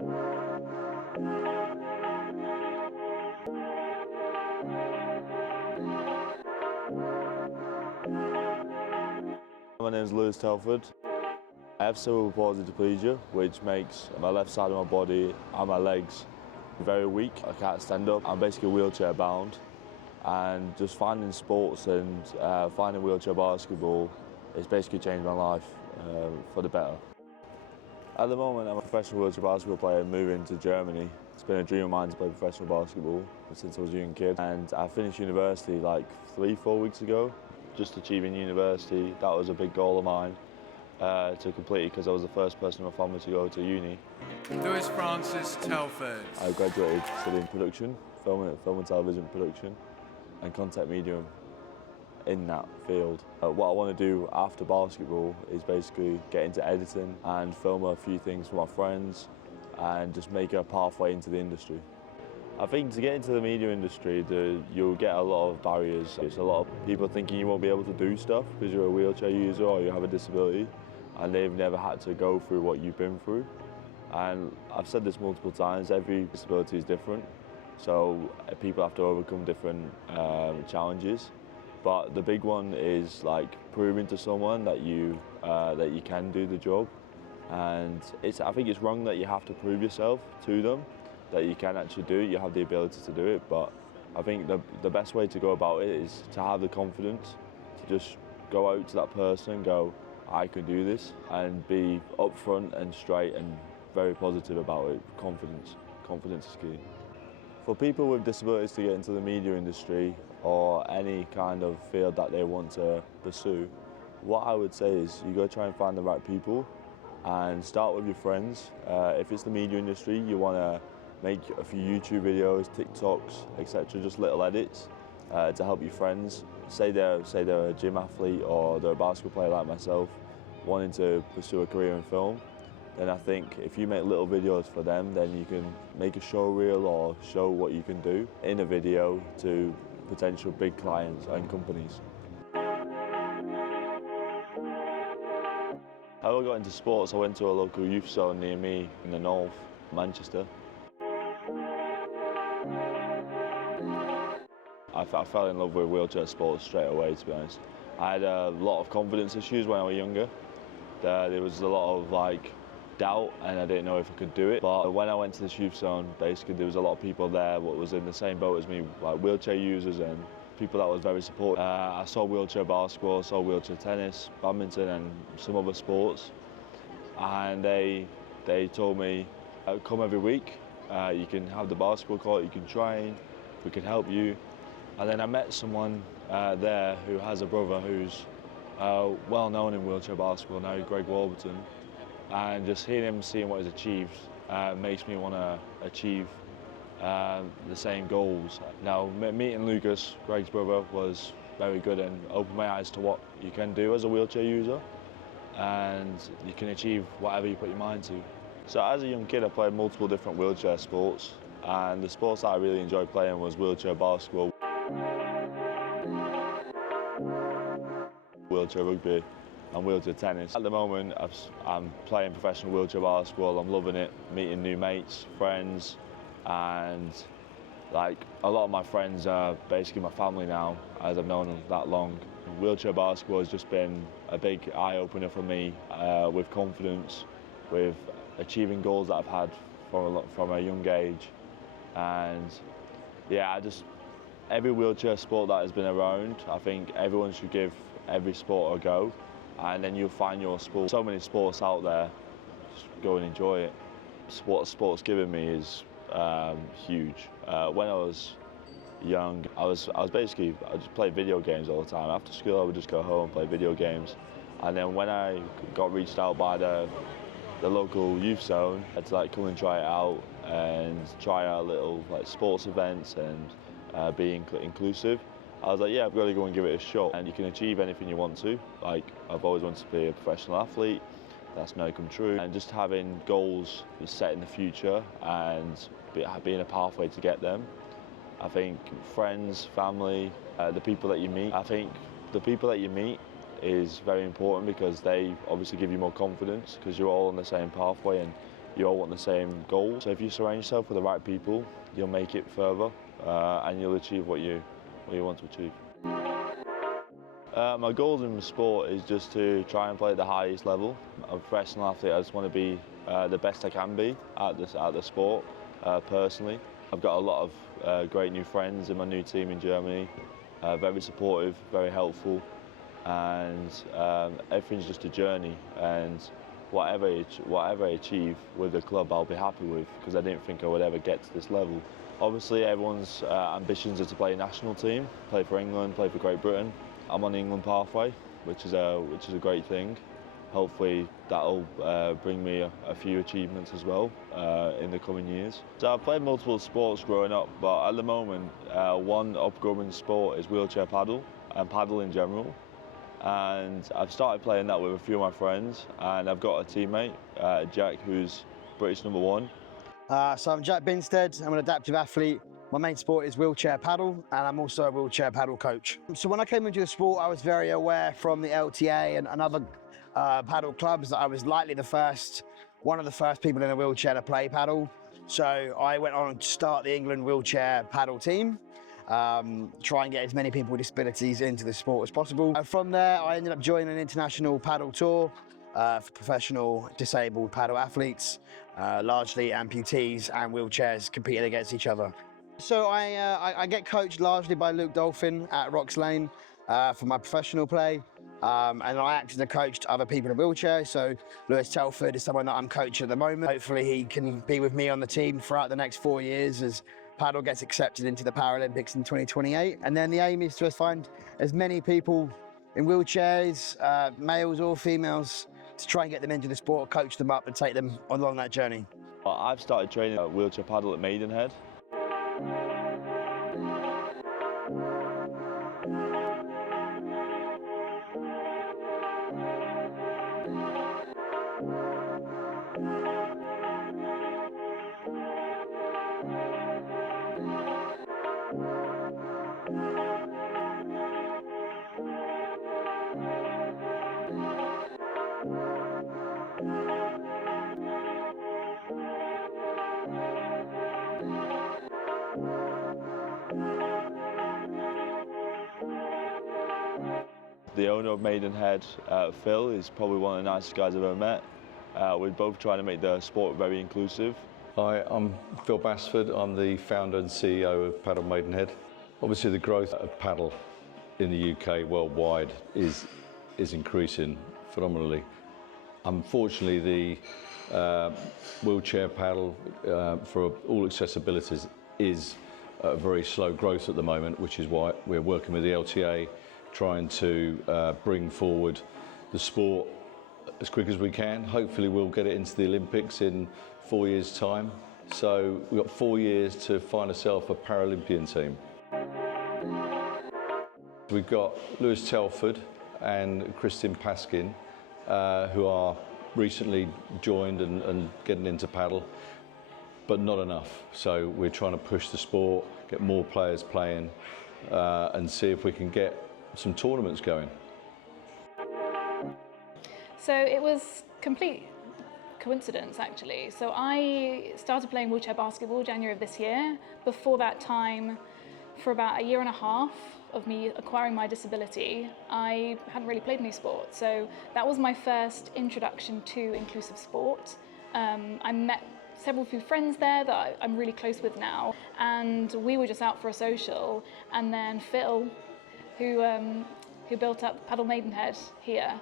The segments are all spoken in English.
My name is Louis Telford. I have cerebral palsy diplegia, which makes my left side of my body and my legs very weak. I can't stand up. I'm basically wheelchair bound, and just finding sports and finding wheelchair basketball has basically changed my life for the better. At the moment, I'm a professional wheelchair basketball player moving to Germany. It's been a dream of mine to play professional basketball since I was a young kid, and I finished university like 3-4 weeks ago. Just achieving university, that was a big goal of mine to complete, because I was the first person in my family to go to uni. Louis Telford. I graduated studying production, film and television production, and content media in that field. What I want to do after basketball is basically get into editing and film a few things for my friends and just make a pathway into the industry. I think to get into the media industry, you'll get a lot of barriers. It's a lot of people thinking you won't be able to do stuff because you're a wheelchair user or you have a disability, and they've never had to go through what you've been through. And I've said this multiple times, every disability is different, so people have to overcome different challenges. But the big one is like proving to someone that you can do the job, and I think it's wrong that you have to prove yourself to them that you can actually do it. You have the ability to do it, but I think the best way to go about it is to have the confidence to just go out to that person and go, I can do this, and be upfront and straight and very positive about it. Confidence is key. For people with disabilities to get into the media industry or any kind of field that they want to pursue, what I would say is you got to try and find the right people and start with your friends. If it's the media industry, you want to make a few YouTube videos, TikToks, etc., just little edits to help your friends. Say they're a gym athlete or they're a basketball player like myself, wanting to pursue a career in film, then I think if you make little videos for them, then you can make a show reel or show what you can do in a video to potential big clients and companies. How I got into sports, I went to a local youth zone near me in the north, Manchester. I fell in love with wheelchair sports straight away, to be honest. I had a lot of confidence issues when I was younger. There was a lot of doubt, and I didn't know if I could do it. But when I went to this youth zone, basically there was a lot of people there what was in the same boat as me, like wheelchair users and people that was very supportive. I saw wheelchair basketball, saw wheelchair tennis, badminton and some other sports. And they told me, come every week, you can have the basketball court, you can train, we can help you. And then I met someone there who has a brother who's well known in wheelchair basketball now, Greg Warburton. And just hearing him, seeing what he's achieved, makes me want to achieve the same goals. Now, meeting Lucas, Greg's brother, was very good and opened my eyes to what you can do as a wheelchair user, and you can achieve whatever you put your mind to. So as a young kid, I played multiple different wheelchair sports, and the sports that I really enjoyed playing was wheelchair basketball, wheelchair rugby and wheelchair tennis. At the moment, I'm playing professional wheelchair basketball. I'm loving it, meeting new mates, friends, and a lot of my friends are basically my family now, as I've known them that long. Wheelchair basketball has just been a big eye-opener for me, with confidence, with achieving goals that I've had from a young age. And yeah, every wheelchair sport that has been around, I think everyone should give every sport a go, and then you'll find your sport. So many sports out there, just go and enjoy it. What sport's given me is huge. When I was young, I just played video games all the time. After school, I would just go home and play video games. And then when I got reached out by the local youth zone, I had to come and try it out and try out little sports events and be inclusive. I was like, yeah, I've got to go and give it a shot. And you can achieve anything you want to. I've always wanted to be a professional athlete. That's now come true. And just having goals set in the future and being a pathway to get them. I think friends, family, the people that you meet. I think the people that you meet is very important because they obviously give you more confidence because you're all on the same pathway and you all want the same goal. So if you surround yourself with the right people, you'll make it further and you'll achieve what you want to achieve. My goals in sport is just to try and play at the highest level. I'm a professional athlete. I just want to be the best I can be at the sport personally. I've got a lot of great new friends in my new team in Germany. Very supportive, very helpful, and everything's just a journey. And whatever I achieve with the club, I'll be happy with, because I didn't think I would ever get to this level. Obviously, everyone's ambitions are to play a national team, play for England, play for Great Britain. I'm on the England pathway, which is a great thing. Hopefully that'll bring me a few achievements as well in the coming years. So I've played multiple sports growing up, but at the moment one upcoming sport is wheelchair paddle and paddle in general. And I've started playing that with a few of my friends, and I've got a teammate, Jack, who's British #1. So I'm Jack Binstead. I'm an adaptive athlete. My main sport is wheelchair paddle, and I'm also a wheelchair paddle coach. So when I came into the sport, I was very aware from the LTA and other paddle clubs that I was likely one of the first people in a wheelchair to play paddle. So I went on to start the England wheelchair paddle team, try and get as many people with disabilities into the sport as possible. From there, I ended up joining an international paddle tour for professional disabled paddle athletes, largely amputees and wheelchairs competing against each other. So I get coached largely by Luke Dolphin at Rocks Lane for my professional play, and I act as a coach to other people in wheelchairs. So Louis Telford is someone that I'm coaching at the moment. Hopefully he can be with me on the team throughout the next 4 years as paddle gets accepted into the Paralympics in 2028. And then the aim is to find as many people in wheelchairs, males or females, to try and get them into the sport, coach them up and take them along that journey. I've started training at wheelchair paddle at Maidenhead. The owner of Maidenhead, Phil, is probably one of the nicest guys I've ever met. We're both trying to make the sport very inclusive. Hi, I'm Phil Basford. I'm the founder and CEO of Paddle Maidenhead. Obviously the growth of paddle in the UK worldwide is increasing phenomenally. Unfortunately, the wheelchair paddle for all accessibilities is very slow growth at the moment, which is why we're working with the LTA, trying to bring forward the sport as quick as we can. Hopefully we'll get it into the Olympics in 4 years' time. So we've got 4 years to find ourselves a Paralympian team. We've got Louis Telford and Kristin Paskin, who are recently joined and getting into paddle, but not enough. So we're trying to push the sport, get more players playing, and see if we can get some tournaments going. So it was complete coincidence, actually. So I started playing wheelchair basketball January of this year. Before that time, for about a year and a half of me acquiring my disability, I hadn't really played any sport. So that was my first introduction to inclusive sport. I met several few friends there that I'm really close with now, and we were just out for a social, and then Phil, who built up Paddle Maidenhead here,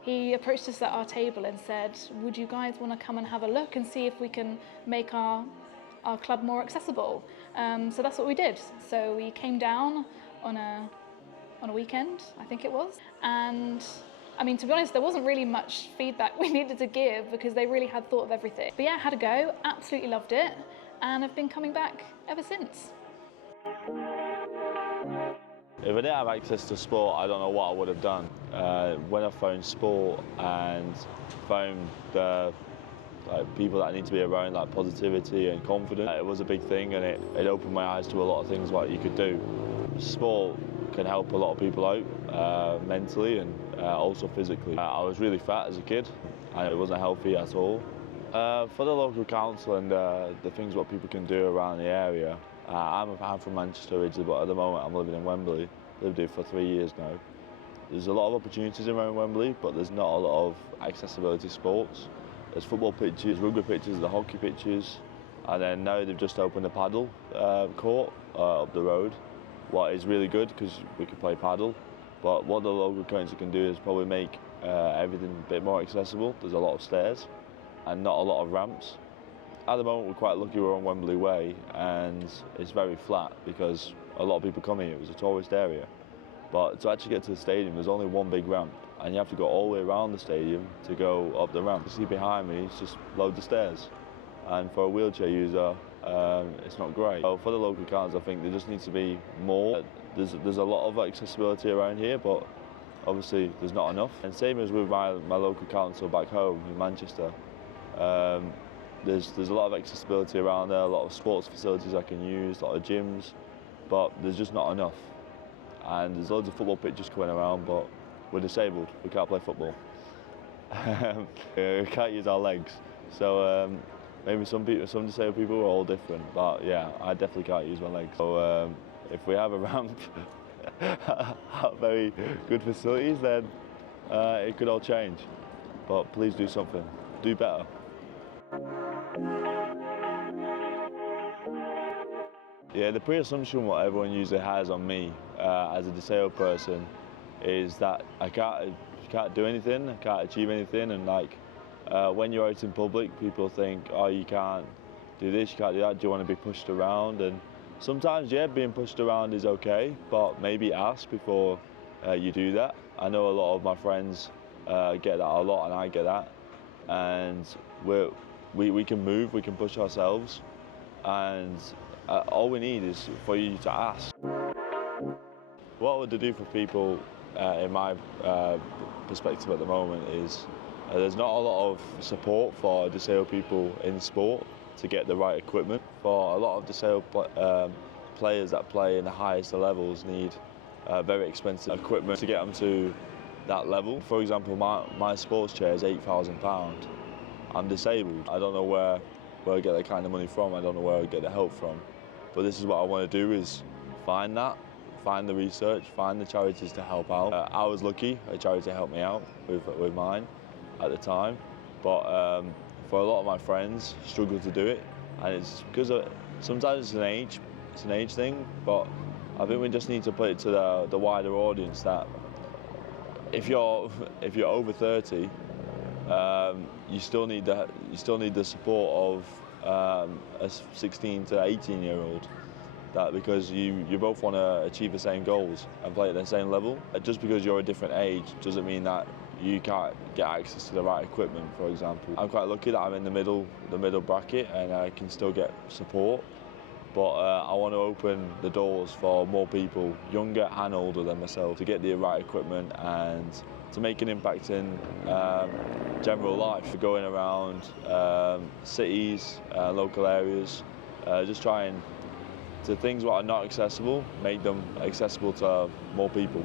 he approached us at our table and said, would you guys want to come and have a look and see if we can make our club more accessible? So that's what we did. So we came down on a weekend, I think it was, and I mean, to be honest, there wasn't really much feedback we needed to give because they really had thought of everything. But yeah, I had a go, absolutely loved it, and I've been coming back ever since. If I didn't have access to sport, I don't know what I would have done. When I found sport and found the people that I need to be around, like positivity and confidence, it was a big thing, and it opened my eyes to a lot of things what you could do. Sport can help a lot of people out mentally and also physically. I was really fat as a kid and it wasn't healthy at all. For the local council and the things what people can do around the area, I'm from Manchester originally, but at the moment I'm living in Wembley. Lived here for 3 years now. There's a lot of opportunities around Wembley, but there's not a lot of accessibility sports. There's football pitches, rugby pitches, the hockey pitches, and then now they've just opened a paddle court up the road, what is really good because we can play paddle. But what the local council can do is probably make everything a bit more accessible. There's a lot of stairs and not a lot of ramps. At the moment we're quite lucky we're on Wembley Way and it's very flat because a lot of people come here, it was a tourist area. But to actually get to the stadium there's only one big ramp and you have to go all the way around the stadium to go up the ramp. You see behind me it's just loads of stairs and for a wheelchair user it's not great. So for the local council I think there just needs to be more. There's a lot of accessibility around here but obviously there's not enough. And same as with my local council back home in Manchester. There's a lot of accessibility around there, a lot of sports facilities I can use, a lot of gyms, but there's just not enough. And there's loads of football pitches coming around, but we're disabled, we can't play football. We can't use our legs. So maybe some disabled people are all different, but yeah, I definitely can't use my legs. So if we have a ramp, very good facilities, then it could all change. But please do something, do better. Yeah, the pre-assumption what everyone usually has on me as a disabled person is that I can't do anything, I can't achieve anything, and like when you're out in public, people think, oh, you can't do this, you can't do that, do you want to be pushed around? And sometimes, yeah, being pushed around is okay, but maybe ask before you do that. I know a lot of my friends get that a lot, and I get that, and we can move, we can push ourselves, and all we need is for you to ask. What would I do for people in my perspective at the moment is there's not a lot of support for disabled people in sport to get the right equipment. For a lot of disabled players that play in the highest levels need very expensive equipment to get them to that level. For example, my sports chair is £8,000. I'm disabled. I don't know where I get that kind of money from. I don't know where I get the help from. But this is what I want to do is find the research, find the charities to help out. I was lucky, a charity helped me out with mine at the time. But for a lot of my friends, struggle to do it. And it's because sometimes it's an age thing, but I think we just need to put it to the wider audience that if you're over 30, you still need the support of a 16 to 18-year-old. That because you both want to achieve the same goals and play at the same level. Just because you're a different age doesn't mean that you can't get access to the right equipment. For example, I'm quite lucky that I'm in the middle bracket and I can still get support. But I want to open the doors for more people, younger and older than myself, to get the right equipment and to make an impact in general life. Going around cities, local areas, just trying to things that are not accessible, make them accessible to more people.